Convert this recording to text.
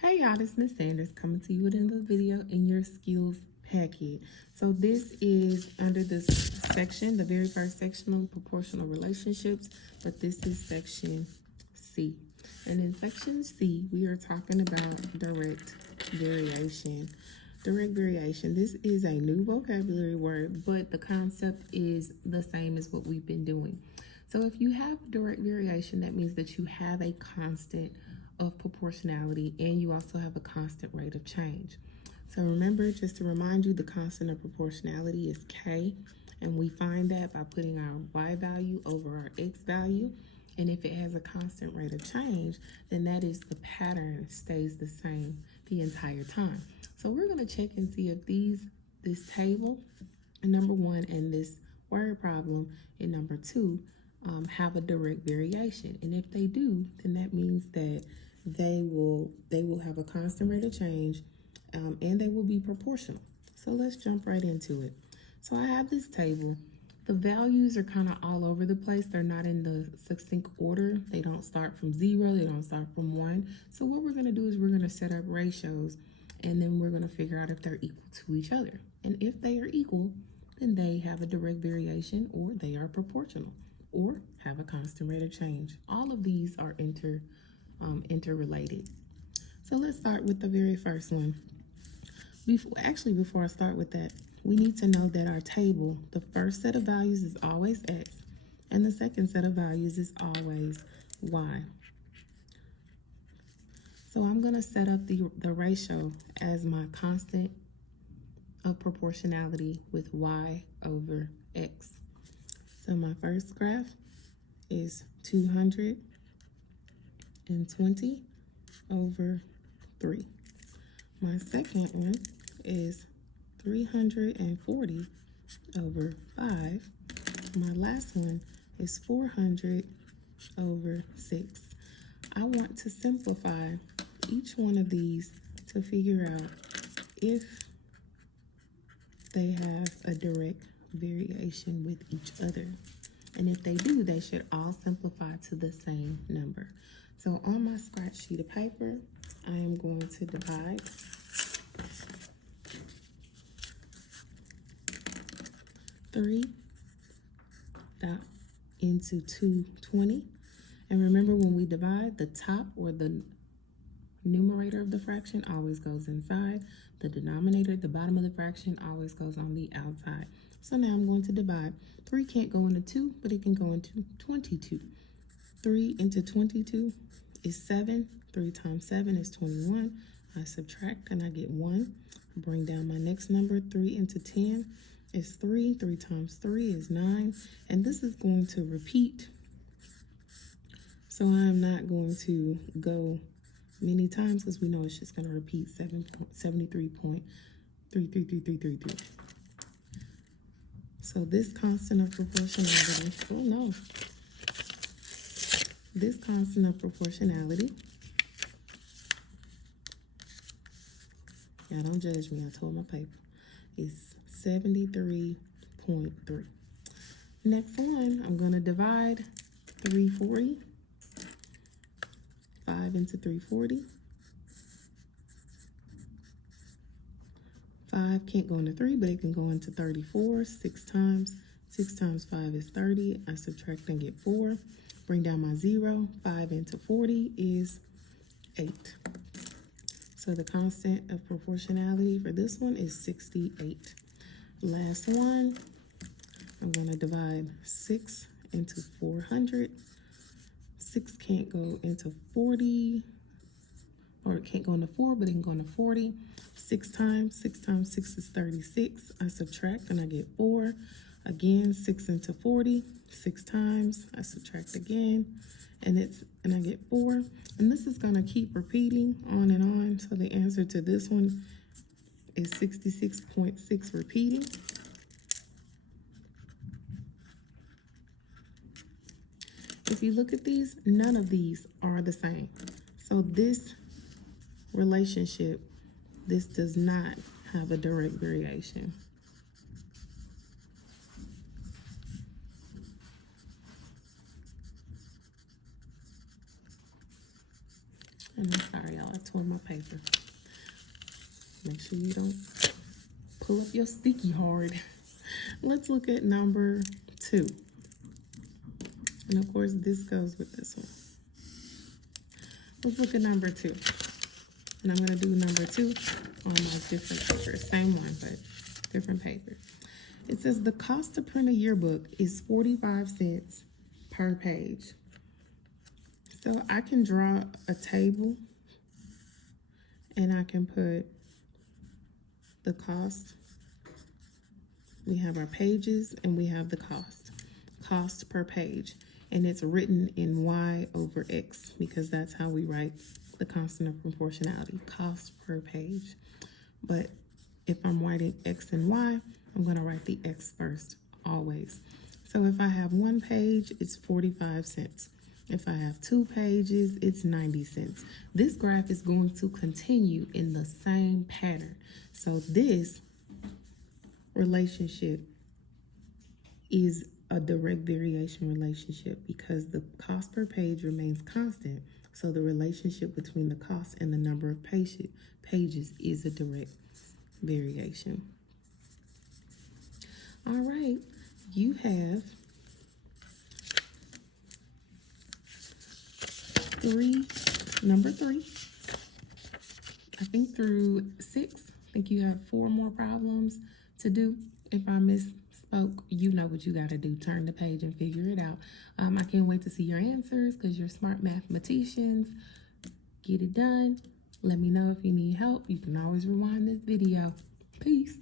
Hey y'all, this is Miss Sanders coming to you with another video in your skills packet. So this is under this section, the very first section on proportional relationships, but this is section C. And in section C, we are talking about direct variation. Direct variation, this is a new vocabulary word, but the concept is the same as what we've been doing. So if you have direct variation, that means that you have a constant of proportionality and you also have a constant rate of change. So remember, just to remind you, the constant of proportionality is K, and we find that by putting our Y value over our X value. And if it has a constant rate of change, then that is the pattern stays the same the entire time. So we're going to check and see if this table, number one, and this word problem in number two have a direct variation. And if they do, then that means that they will have a constant rate of change, and they will be proportional. So let's jump right into it. So I have this table. The values are kind of all over the place. They're not in the succinct order. They don't start from 0. They don't start from 1. So what we're going to do is we're going to set up ratios, and then we're going to figure out if they're equal to each other. And if they are equal, then they have a direct variation, or they are proportional, or have a constant rate of change. All of these are interrelated. So let's start with the very first one. Before I start with that, we need to know that our table, the first set of values is always X, and the second set of values is always Y. So I'm going to set up the ratio as my constant of proportionality with Y over X. So my first graph is 220 over 3. My second one is 340 over 5. My last one is 400 over 6. I want to simplify each one of these to figure out if they have a direct variation with each other. And if they do, they should all simplify to the same number. So on my scratch sheet of paper, I am going to divide 3 into 220. And remember, when we divide, the top or the numerator of the fraction always goes inside. The denominator, the bottom of the fraction, always goes on the outside. So now I'm going to divide. 3 can't go into 2, but it can go into 22. 3 into 22 is 7. 3 times 7 is 21. I subtract and I get 1. Bring down my next number. 3 into 10 is 3. 3 times 3 is 9. And this is going to repeat. So I'm not going to go many times because we know it's just going to repeat 73.333333. So this constant of proportionality, this constant of proportionality, yeah, don't judge me, I told my paper, is 73.3. Next one, I'm going to divide 340. 5 into 340. 5 can't go into 3, but it can go into 34 6 times. 6 times 5 is 30. I subtract and get 4. Bring down my 0. 5 into 40 is 8. So the constant of proportionality for this one is 68. Last one, I'm going to divide 6 into 400. 6 can't go into 40, or it can't go into 4, but it can go into 40. 6 times 6 is 36. I subtract and I get 4. Again, 6 into 40. 6 times, I subtract again, and I get 4. And this is going to keep repeating on and on. So the answer to this one is 66.6 repeating. If you look at these, none of these are the same. So this relationship, this does not have a direct variation. And I'm sorry, y'all, I tore my paper. Make sure you don't pull up your sticky hard. Let's look at number 2. And of course, this goes with this one. Let's look at number 2. And I'm going to do number 2 on my different paper. Same one, but different paper. It says the cost to print a yearbook is 45 cents per page. So I can draw a table and I can put the cost. We have our pages and we have the cost per page. And it's written in Y over X because that's how we write the constant of proportionality, cost per page. But if I'm writing X and Y, I'm going to write the X first, always. So if I have 1 page, it's 45 cents. If I have 2 pages, it's 90 cents. This graph is going to continue in the same pattern. So this relationship is a direct variation relationship because the cost per page remains constant. So the relationship between the cost and the number of pages is a direct variation. All right, you have 3, number 3, I think through 6. I think you have 4 more problems to do. If I misspoke, you know what you got to do. Turn the page and figure it out. I can't wait to see your answers because you're smart mathematicians. Get it done. Let me know if you need help. You can always rewind this video. Peace.